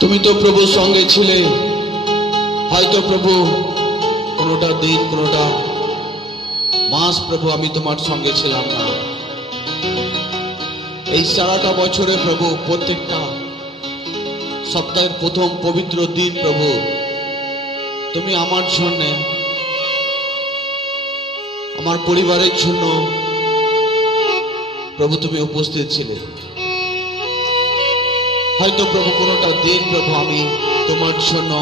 তুমি তো প্রভুর সঙ্গে ছিলে, হয়তো প্রভু কোনোটা দিন কোনোটা মাস প্রভু আমি তোমার সঙ্গে ছিলাম না। এই সারাটা বছরে প্রভু প্রত্যেকটা সপ্তাহের প্রথম পবিত্র দিন প্রভু তুমি আমার জন্য, আমার পরিবারের জন্য প্রভু তুমি উপস্থিত ছিলে। হয়তো প্রভু কোনোটা দিন প্রভু আমি তোমার জন্য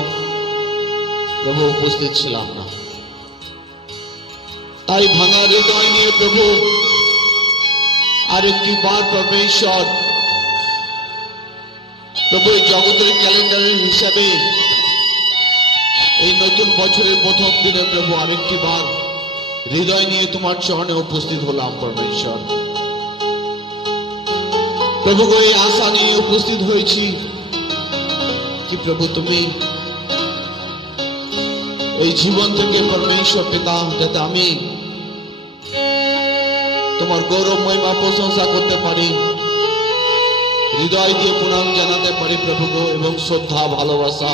প্রভু উপস্থিত ছিলাম না। তাই ভাঙা হৃদয় নিয়ে প্রভু আরেকটি বার পরমেশ্বর প্রভু এই জগতের ক্যালেন্ডারের হিসাবে এই নতুন বছরের প্রথম দিনে প্রভু আরেকটি বার হৃদয় নিয়ে তোমার চরণে উপস্থিত হলাম পরমেশ্বর। প্রভু এই আশা নিয়ে উপস্থিত হয়েছি কি প্রভু তুমি এই জীবন থেকে পরমেশ্বর পিতা যাতে আমি তোমার গৌরব মহিমা প্রশংসা করতে পারি, হৃদয় দিয়ে প্রণাম জানাতে পারি প্রভু গো, এবং শ্রদ্ধা ভালোবাসা।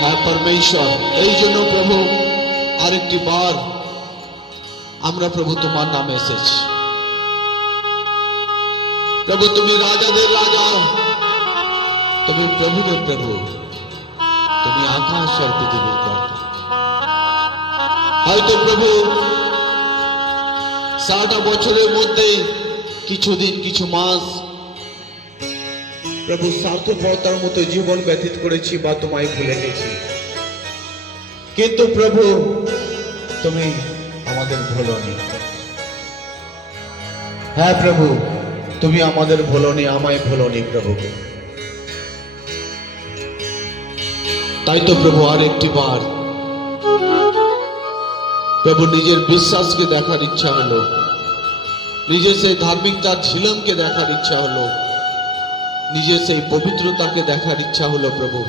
হ্যাঁ পরমেশ্বর, এই জন্য প্রভু আরেকটি বার আমরা প্রভু তোমার নামে এসেছি। প্রভু তুমি রাজাদের রাজা, তুমি প্রভুদের প্রভু, তুমি আকাশ আর পৃথিবীর কর্তা। হয়তো প্রভু সারাটা বছরের মধ্যে কিছু দিন কিছু মাস প্রভু স্বার্থপরতার মতো জীবন ব্যতীত করেছি বা তোমায় ভুলে গেছি, কিন্তু প্রভু তুমি আমাদের ভুলোনি। হ্যাঁ প্রভু তুমি আমাদের ভুলোনি, আমায় ভুলোনি প্রভু। তাই তো প্রভু আর একটি বার প্রভু নিজের বিশ্বাসকে দেখার ইচ্ছা হলো, নিজের সেই ধার্মিকতার ঝিলমকে দেখার ইচ্ছা হলো, নিজের সেই পবিত্রতাকে দেখার ইচ্ছা হলো প্রভু।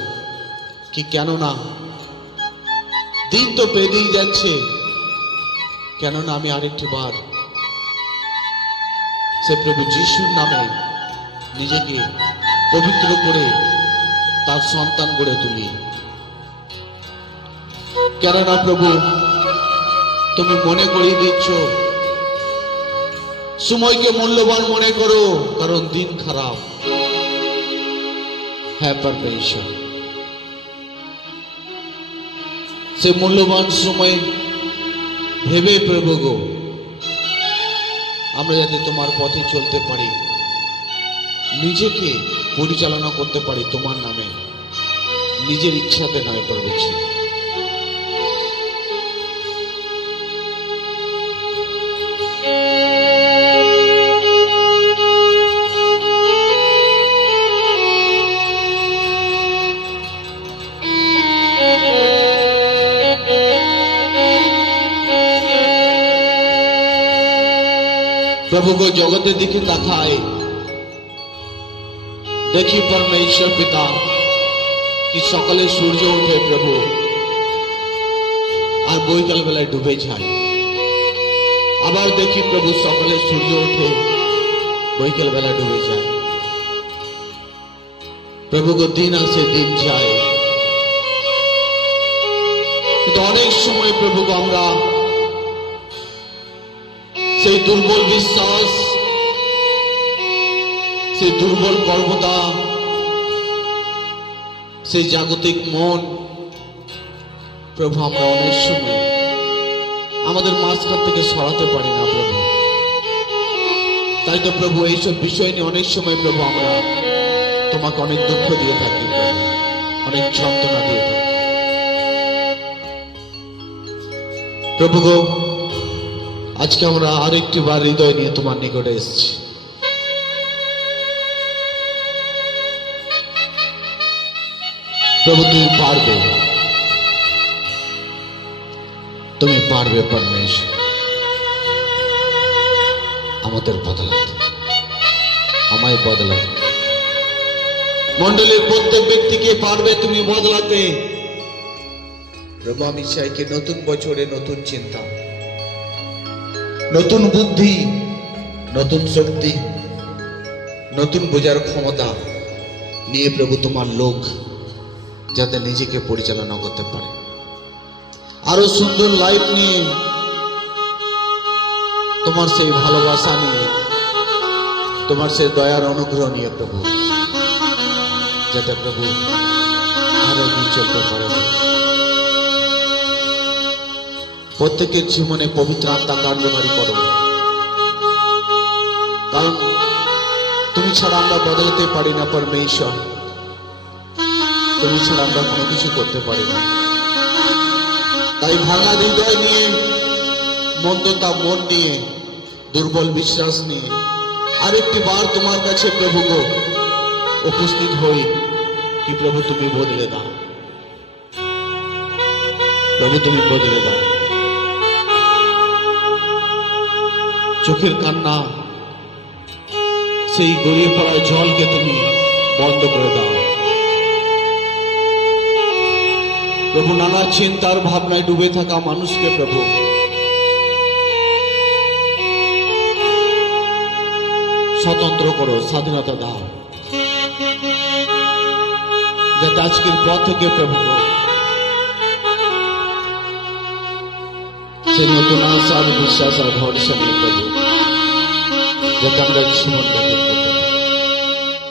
কি কেননা দিন তো পেরিয়ে যাচ্ছে, কেননা আমি আরেকটি বার সে প্রভু যিশুর নামে নিজেকে পবিত্র করে তার সন্তান গড়ে তুলি। কেননা প্রভু তুমি মনে করিয়ে দিচ্ছ সময়কে মূল্যবান মনে করো, কারণ দিন খারাপ। হ্যাঁ পরমেশ্বর, সে মূল্যবান সময় ভেবে প্রভু গো আমরা যাতে তোমার পথে চলতে পারি, নিজেকে পরিচালনা করতে পারি তোমার নামে, নিজের ইচ্ছাতে নয় পরমেশ্বর। प्रभु को जगतेर दिके ताकाय देखी परमेश्वर पिता कि सकाले सूर्य उठे प्रभु और बৈকাল बेलाय डूबे जाए, आबार देखी प्रभु सकाले सूर्य उठे बৈকাল बेला डूबे जाए। प्रभु को दिन आसे दिन जाए, तो अनेक समय प्रभु को আমরা সেই দুর্বল বিশ্বাস, সেই দুর্বল কর্মতা, সেই জাগতিক মন প্রভু আমরা অনেক সময় আমাদের মাঝখান থেকে সরাতে পারি না প্রভু। তাই তো প্রভু এইসব বিষয় নিয়ে অনেক সময় প্রভু আমরা তোমাকে অনেক দুঃখ দিয়ে থাকি প্রভু, অনেক যন্ত্রণা দিয়ে থাকি প্রভু গো। আজকে আমরা আরেকটি বার হৃদয় নিয়ে তোমার নিকটে এসেছি। প্রভু তুমি পারবে, তুমি পারবে পরমেশ্বর আমাদের বদলাতে, আমায় বদলাতে, মণ্ডলীর প্রত্যেক ব্যক্তিকে পারবে তুমি বদলাতে। প্রভু আমি চাই কি নতুন বছরে নতুন চিন্তা, নতুন বুদ্ধি, নতুন শক্তি, নতুন বোঝার ক্ষমতা নিয়ে প্রভু তোমার লোক যাতে নিজেকে পরিচালনা করতে পারে, আরো সুন্দর লাইফ নিয়ে, তোমার সেই ভালোবাসা নিয়ে, তোমার সেই দয়ার অনুগ্রহ নিয়ে প্রভু, যাতে প্রভু আরো এগিয়ে চলতে পারে। প্রত্যেকের জীবনে পবিত্র আত্মা কার্যকারী করো, কারণ তুমি ছাড়া আমরা বদলাতে পারি না পরমেশ্বর, তুমি ছাড়া আমরা কোনো কিছু করতে পারি না। তাই ভাঙা হৃদয় নিয়ে, মন্দতা মন নিয়ে, দুর্বল বিশ্বাস নিয়ে আরেকটি বার তোমার কাছে প্রভু গো উপস্থিত হই কি প্রভু তুমি বদলে দাও, প্রভু তুমি বদলে দাও। চোখের কান্না, সেই গড়িয়ে পড়া জলকে তুমি বন্ধ করে দাও প্রভু। নানা চিন্তার ভাবনায় ডুবে থাকা মানুষকে প্রভু স্বতন্ত্র করো, স্বাধীনতা দাও, যাতে আজকের পর থেকে প্রভু সেই নতুন আশা আর বিশ্বাস আর ভরসা নিয়ে প্রভু যাতে আমরা জীবন ব্যতীত করতে পারি,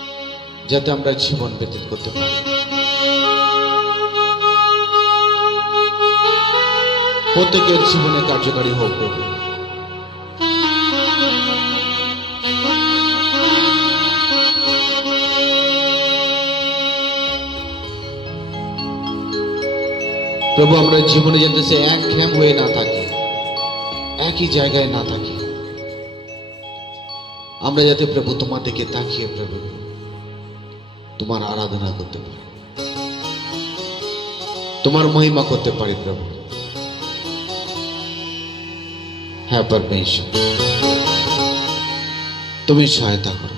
যাতে আমরা জীবন ব্যতীত করতে পারি। প্রত্যেকের জীবনে কার্যকারী হোক প্রভু। প্রভু আমরা জীবনে যাতে সে একঘেয়েম হয়ে না থাকি, একই জায়গায় না থাকি, আমরা যাতে প্রভু তোমার দিকে তাকিয়ে প্রভু তোমার আরাধনা করতে পারি, তোমার মহিমা করতে পারি প্রভু। হ্যাঁ পরমেশ্বর, তুমি সহায়তা করো।